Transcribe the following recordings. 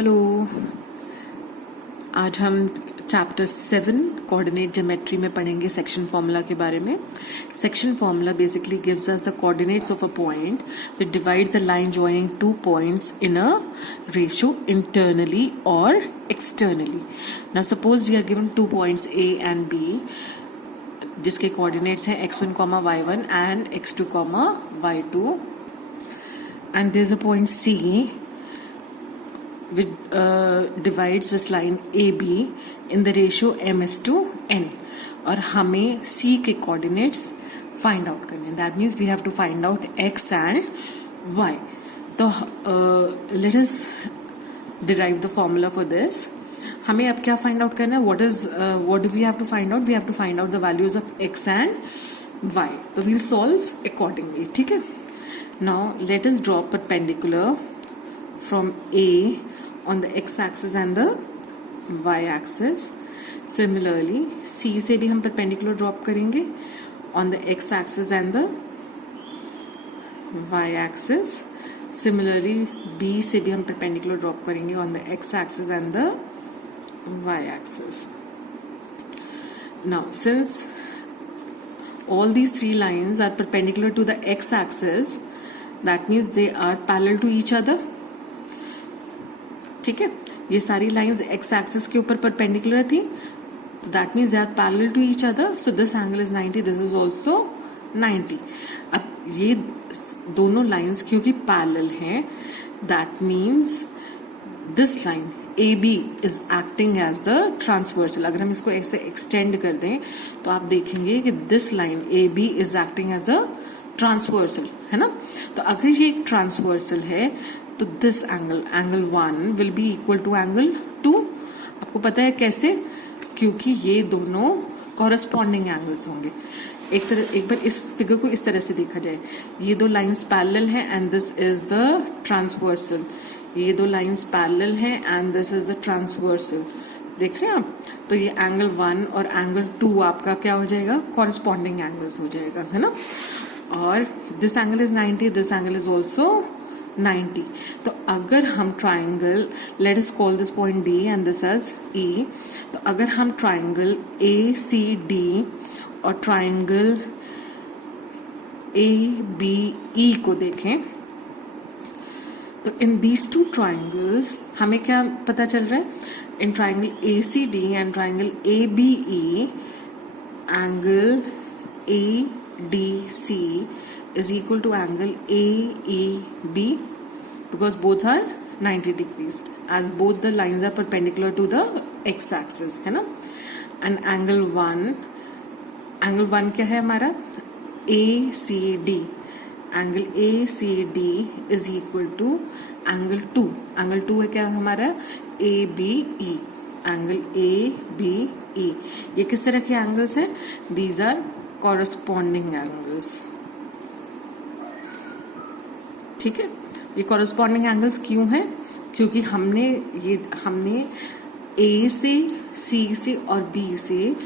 Hello. आज हम chapter 7 coordinate geometry में पढ़ेंगे सेक्शन फॉर्मूला के बारे में। Section formula basically gives us the coordinates of a point which divides the line joining two points in a ratio internally और externally. Now suppose we are given two points A and B जिसके coordinates हैं x1, y1 and x2, y2 and there is a point C which divides this line AB in the ratio m:n और हमें C के coordinates find out करने हैं। That means we have to find out x and y. तो let us derive the formula for this. हमें अब क्या find out करना है? What do we have to find out? We have to find out the values of x and y. तो we'll solve accordingly. ठीक है? Now let us draw perpendicular from A on the x-axis and the y-axis. Similarly, C से भी हम perpendicular drop करेंगे on the x-axis and the y-axis. Similarly, B से भी हम perpendicular drop करेंगे on the x-axis and the y-axis. Now, since all these three lines are perpendicular to the x-axis, that means they are parallel to each other. ठीक है, ये सारी lines x axis के ऊपर परपेंडिकुलर थी, तो that means they are parallel to each other. So this angle is 90, this is also 90. अब ये दोनों लाइंस क्योंकि पैरेलल हैं, that means this line AB is acting as the transversal. अगर हम इसको ऐसे एक्सटेंड कर दें तो आप देखेंगे कि this line AB is acting as the transversal, है ना. तो अगर ये एक ट्रांसवर्सल है तो this angle 1 will be equal to angle 2. आपको पता है कैसे? क्योंकि ये दोनों कॉरेस्पॉन्डिंग एंगल्स होंगे. एक बार इस फिगर को इस तरह से देखा जाए, ये दो लाइंस पैरेलल हैं and this is the transversal. ये दो लाइंस पैरेलल हैं and this is the transversal. देख रहे हैं आप? तो ये एंगल 1 और एंगल 2 आपका क्या हो जाएगा? कॉरेस्पॉन्डिंग एंगल्स हो जाएगा, है ना. और this angle is 90, this angle is also 90. तो अगर हम triangle, let us call this point D and this as E. तो अगर हम ट्राइंगल ACD और ट्राइंगल ABE को देखें तो इन दीज टू ट्राइंगल्स हमें क्या पता चल रहा है? In triangle ACD and triangle ABE angle ADC is equal to angle AEB because both are 90 degrees as both the lines are perpendicular to the x-axis, है ना. and angle 1 क्या है हमारा? ACD. angle ACD is equal to angle 2. angle 2 है क्या हमारा? ABE. angle ABE. ये किस तरह के एंगल्स हैं? these are corresponding angles. ठीक है, ये कॉरेस्पॉन्डिंग एंगल्स क्यों हैं? क्योंकि हमने A से, C से और B से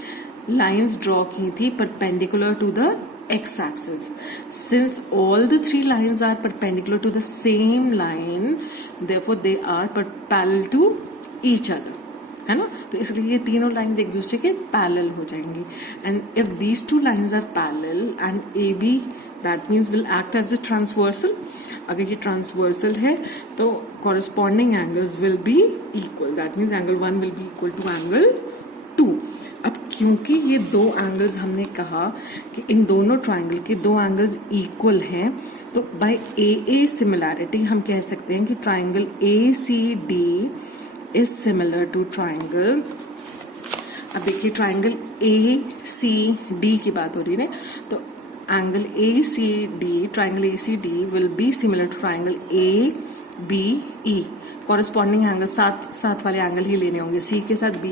लाइंस ड्रॉ की थी perpendicular to the x axis. Since all the three lines are perpendicular to the same line, therefore they are parallel to each other, है ना. तो इसलिए ये तीनों लाइंस एक दूसरे के पैरेलल हो जाएंगी. And if these two lines are parallel and AB that means will act as a transversal. अगर ये ट्रांसवर्सल है तो corresponding angles will be equal. That means angle 1 will be equal to angle 2. अब क्योंकि ये दो एंगल्स हमने कहा कि इन दोनों ट्राइंगल के दो एंगल्स इक्वल हैं, तो बाय AA सिमिलैरिटी हम कह सकते हैं कि triangle ACD is similar to triangle. अब देखिए ट्राइंगल ACD की बात हो रही है, तो angle ACD, triangle ACD will be similar to triangle ABE. Corresponding angle साथ वाले एंगल ही लेने होंगे, C के साथ B.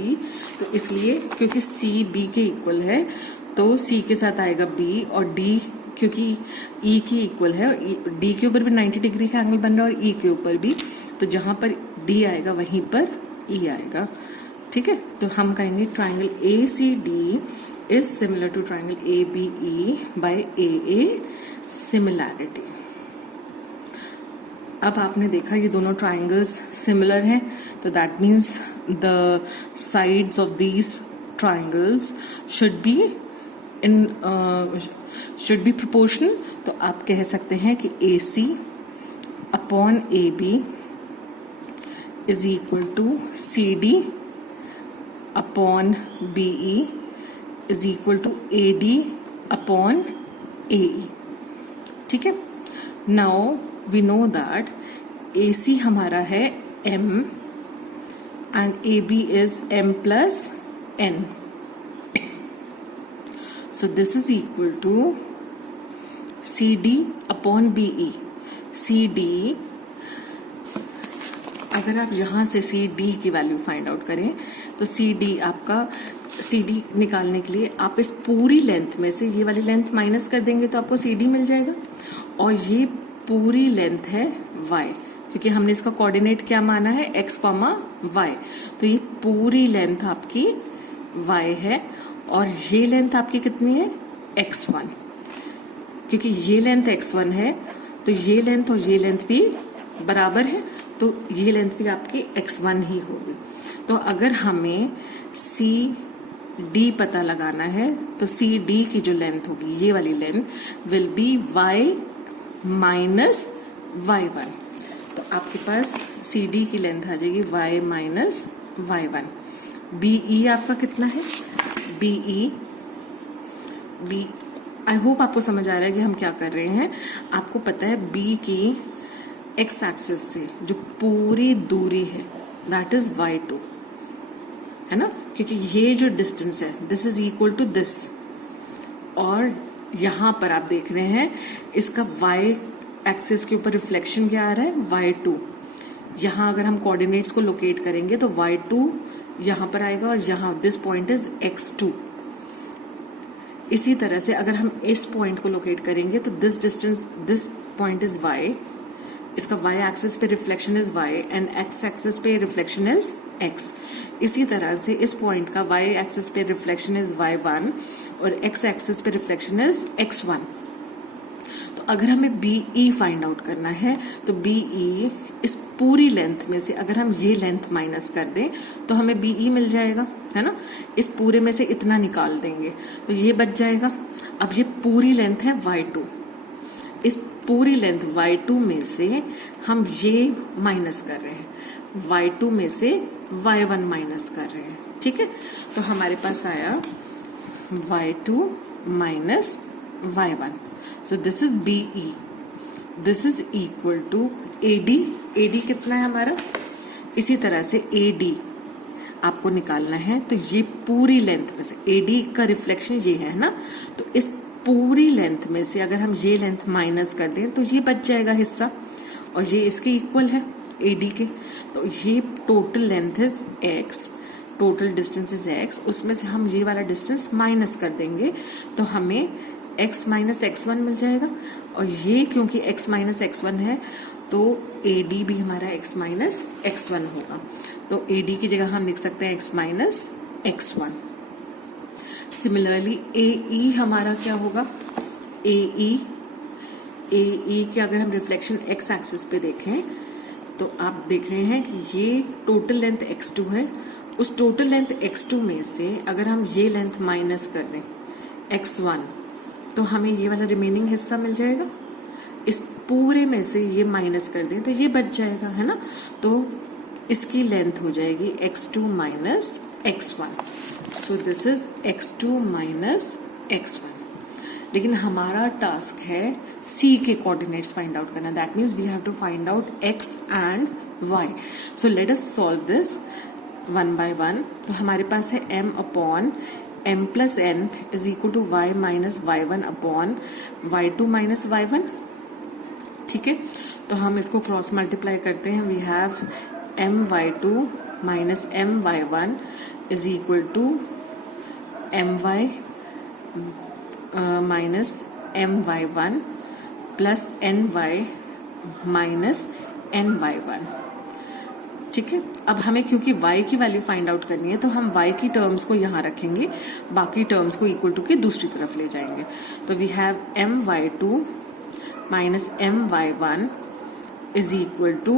तो इसलिए क्योंकि C B के इक्वल है तो C के साथ आएगा B, और D क्योंकि E की इक्वल है, D के ऊपर भी 90 डिग्री का एंगल बन रहा है और E के ऊपर भी, तो जहां पर D आएगा वहीं पर E आएगा. ठीक है, तो हम कहेंगे triangle ACD is similar to triangle ABE by AA similarity. अब आपने देखा ये दोनों ट्राइंगल्स सिमिलर हैं, तो that means the sides of these triangles should be proportional. तो आप कह सकते हैं कि AC upon AB is equal to CD upon BE is equal to AD upon AE. ठीक है. Now we know that AC हमारा है M and AB is M plus N. So this is equal to CD upon BE. CD, अगर आप यहां से CD की value find out करें तो CD आपका CD निकालने के लिए आप इस पूरी लेंथ में से ये वाली लेंथ माइनस कर देंगे तो आपको CD मिल जाएगा. और ये पूरी लेंथ है Y, क्योंकि हमने इसका कोऑर्डिनेट क्या माना है x, y. तो ये पूरी लेंथ आपकी y है और ये लेंथ आपकी कितनी है x1. क्योंकि ये लेंथ x1 है तो ये लेंथ और ये लेंथ भी बराबर है, तो ये लेंथ भी आपकी x1 ही होगी. तो अगर हमें CD पता लगाना है तो CD की जो लेंथ होगी, ये वाली length will be y minus y1. तो आपके पास CD की लेंथ आ जाएगी y माइनस y1. BE आपका कितना है? BE आई होप आपको समझ आ रहा है कि हम क्या कर रहे हैं. आपको पता है B की x एक्सिस से जो पूरी दूरी है दैट इज y2, है ना, क्योंकि ये जो डिस्टेंस है this is equal to this. और यहां पर आप देख रहे हैं इसका y एक्सिस के ऊपर रिफ्लेक्शन क्या आ रहा है? y2. यहां अगर हम कोऑर्डिनेट्स को लोकेट करेंगे तो y2 यहां पर आएगा और यहां दिस पॉइंट इज x2. इसी तरह से अगर हम इस पॉइंट को लोकेट करेंगे तो this distance, this point is y, इसका y एक्सिस पे reflection is y and x axis पे रिफ्लेक्शन इज x. इसी तरह से इस पॉइंट का y एक्सिस पे रिफ्लेक्शन इज y1 और x एक्सिस पे रिफ्लेक्शन इज x1. तो अगर हमें BE फाइंड आउट करना है तो BE इस पूरी लेंथ में से अगर हम ये लेंथ माइनस कर दें तो हमें BE मिल जाएगा, है ना. इस पूरे में से इतना निकाल देंगे तो ये बच जाएगा. अब ये पूरी लेंथ है y2. इस पूरी लेंथ y2 में से हम ये माइनस कर रहे हैं, y2 में से y1 माइनस कर रहे हैं. ठीक है. तो हमारे पास आया y2 minus y1. So this is BE. This is equal to AD. AD कितना है हमारा? इसी तरह से AD आपको निकालना है तो ये पूरी लेंथ में से AD का रिफ्लेक्शन ये है ना, तो इस पूरी लेंथ में से अगर हम ये लेंथ माइनस कर दें तो ये बच जाएगा हिस्सा और ये इसके इक्वल है AD के. तो ये total length is x, total distance is x. उसमें से हम ये वाला डिस्टेंस माइनस कर देंगे तो हमें x माइनस x1 मिल जाएगा. और ये क्योंकि x माइनस x1 है तो AD भी हमारा x माइनस x1 होगा. तो AD की जगह हम लिख सकते हैं x minus x1. Similarly AE हमारा क्या होगा? AE के अगर हम रिफ्लेक्शन x एक्सिस पे देखें तो आप देख रहे हैं कि ये टोटल लेंथ x2 है. उस टोटल लेंथ x2 में से अगर हम ये लेंथ माइनस कर दें x1 तो हमें ये वाला रिमेनिंग हिस्सा मिल जाएगा. इस पूरे में से ये माइनस कर दें तो ये बच जाएगा, है ना. तो इसकी लेंथ हो जाएगी x2 minus x1. So this is x2 minus x1. लेकिन हमारा टास्क है C के कोऑर्डिनेट्स फाइंड आउट करना. That means we have to find out x and y. So let us solve this one by one. तो हमारे पास है m upon m plus n is equal to y minus y1 upon y2 minus y1. ठीक है. तो हम इसको cross multiply करते हैं. We have my2 minus my1 is equal to my minus my1 plus ny minus ny1. ठीक है. अब हमें क्योंकि y की वैल्यू फाइंड आउट करनी है तो हम y की टर्म्स को यहां रखेंगे, बाकी टर्म्स को इक्वल टू के दूसरी तरफ ले जाएंगे. तो we have my2 minus my1 is equal to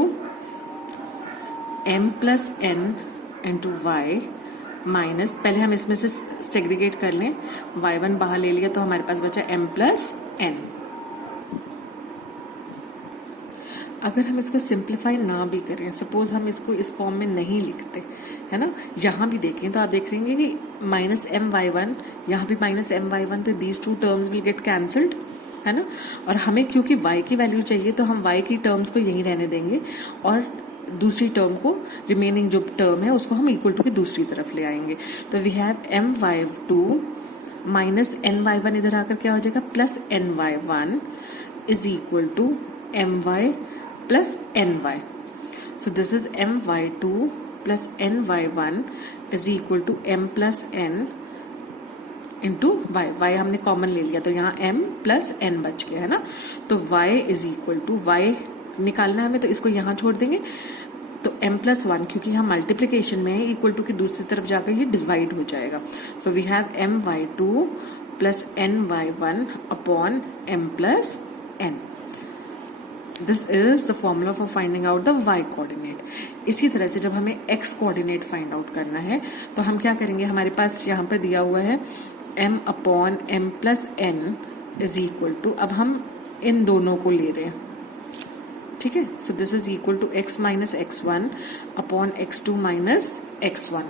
m plus n into y minus, पहले हम इसमें से सेग्रीगेट कर लें, y1 बाहर ले लिया तो हमारे पास बचा m प्लस n। अगर हम इसको सिंप्लीफाई ना भी करें, सपोज हम इसको इस फॉर्म में नहीं लिखते, है ना, यहाँ भी देखें तो आप देख लेंगे कि माइनस एम वाई वन, यहाँ भी माइनस एम वाई वन, तो these two terms will get cancelled, है ना। और हमें क्योंकि y की वैल्यू चाहिए तो हम y की टर्म्स को यहीं रहने देंगे और दूसरी टर्म को, रिमेनिंग जो टर्म है उसको हम इक्वल टू की दूसरी तरफ ले आएंगे। तो we have m y two minus n y one, इधर आकर क्या हो जाएगा plus n y one is equal to m y plus n y. So this is m y two plus n y one is equal to m plus n into y. Y हमने common ले लिया तो यहाँ m plus n बच गया, है ना। तो y is equal to, y निकालना है हमें तो इसको यहाँ छोड़ देंगे, तो m प्लस वन, क्योंकि यहाँ मल्टीप्लीकेशन में है, इक्वल टू की दूसरी तरफ जाकर ये डिवाइड हो जाएगा। So we have m y two plus n y one upon m plus n। This is the formula for finding out the y coordinate. इसी तरह से जब हमें x कोऑर्डिनेट फाइंड आउट करना है तो हम क्या करेंगे, हमारे पास यहाँ पर दिया हुआ है m upon m plus n is equal to, अब हम इन दोनों को ले रहे हैं, ठीक है। So this is equal to x minus x one upon x2 minus x1।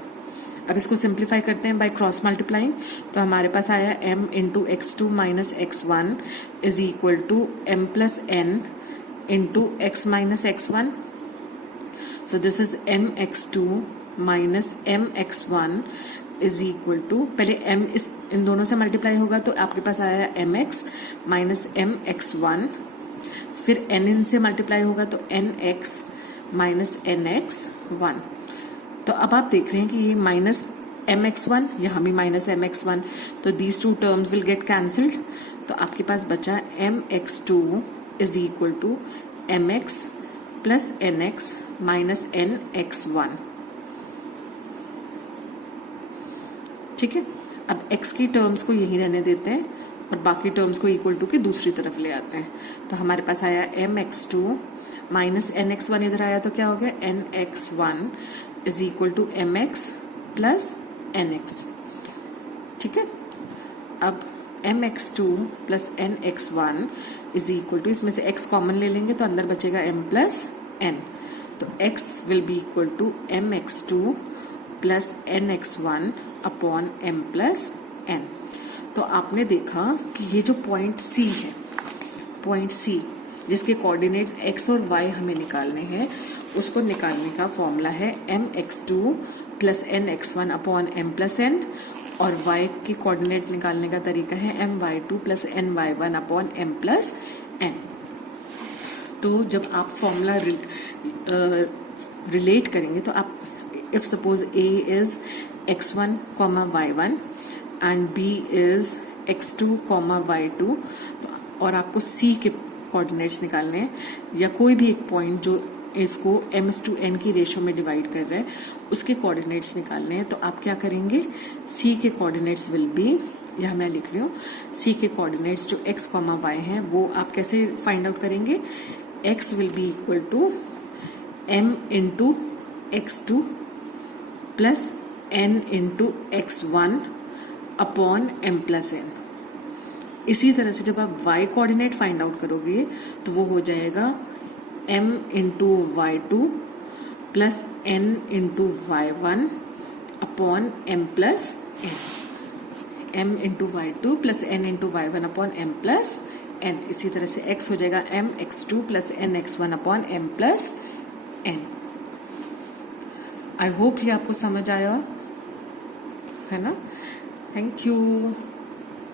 अब इसको सिंप्लीफाई करते हैं बाय क्रॉस मल्टीप्लाइंग, तो हमारे पास आया m into x two minus x1 is equal to m plus n into x minus x1। So this is m x2 minus m x1 is equal to, पहले m इन दोनों से मल्टीप्लाई होगा तो आपके पास आया m x minus m x one, फिर n इनसे मल्टीप्लाई होगा तो n x minus n x one. तो अब आप देख रहे हैं कि ये माइनस एम एक्स वन, यहाँ भी माइनस एम एक्स वन, तो these two terms will get cancelled. तो आपके पास बचा m x two is equal to m x plus n x minus n x one, ठीक है। अब x की टर्म्स को यहीं रहने देते हैं और बाकी टर्म्स को इक्वल टू की दूसरी तरफ ले आते हैं। तो हमारे पास आया m x two minus n x one, इधर आया तो क्या हो गया n x one is equal to m x plus n x, ठीक है। अब m x two plus n x one is equal to, इसमें से x कॉमन ले लेंगे तो अंदर बचेगा m प्लस n, तो x will be equal to m x two plus n x one upon m plus n। तो आपने देखा कि ये जो पॉइंट C है, पॉइंट C जिसके कोऑर्डिनेट्स x और y हमें निकालने हैं, उसको निकालने का फॉर्मूला है m x two plus n x one upon m plus n, और y की कोऑर्डिनेट निकालने का तरीका है m y two plus n y one upon m plus n. तो जब आप फॉर्मूला रिलेट करेंगे तो आप, if suppose a is x1 comma y1 and b is x2 comma y2, और आपको c के कोऑर्डिनेट्स निकालने हैं, या कोई भी एक पॉइंट जो इसको m/n की रेशो में डिवाइड कर रहे हैं उसके कोऑर्डिनेट्स निकालने हैं, तो आप क्या करेंगे, c के कोऑर्डिनेट्स विल बी, यह मैं लिख रही हूँ, c के कोऑर्डिनेट्स जो x कॉमा y हैं वो आप कैसे फाइंड आउट करेंगे, x will be equal to m into x2 plus n into x1 upon m plus n। इसी तरह से जब आप y कोऑर्डिनेट फाइंड आउट करोगे तो वो हो जाएगा m into y two plus n into y one upon m plus n, m into y two plus n into y one upon m plus n। इसी तरह से x हो जाएगा m x two plus n x one upon m plus n। I hope ये आपको समझ आया है ना। Thank you.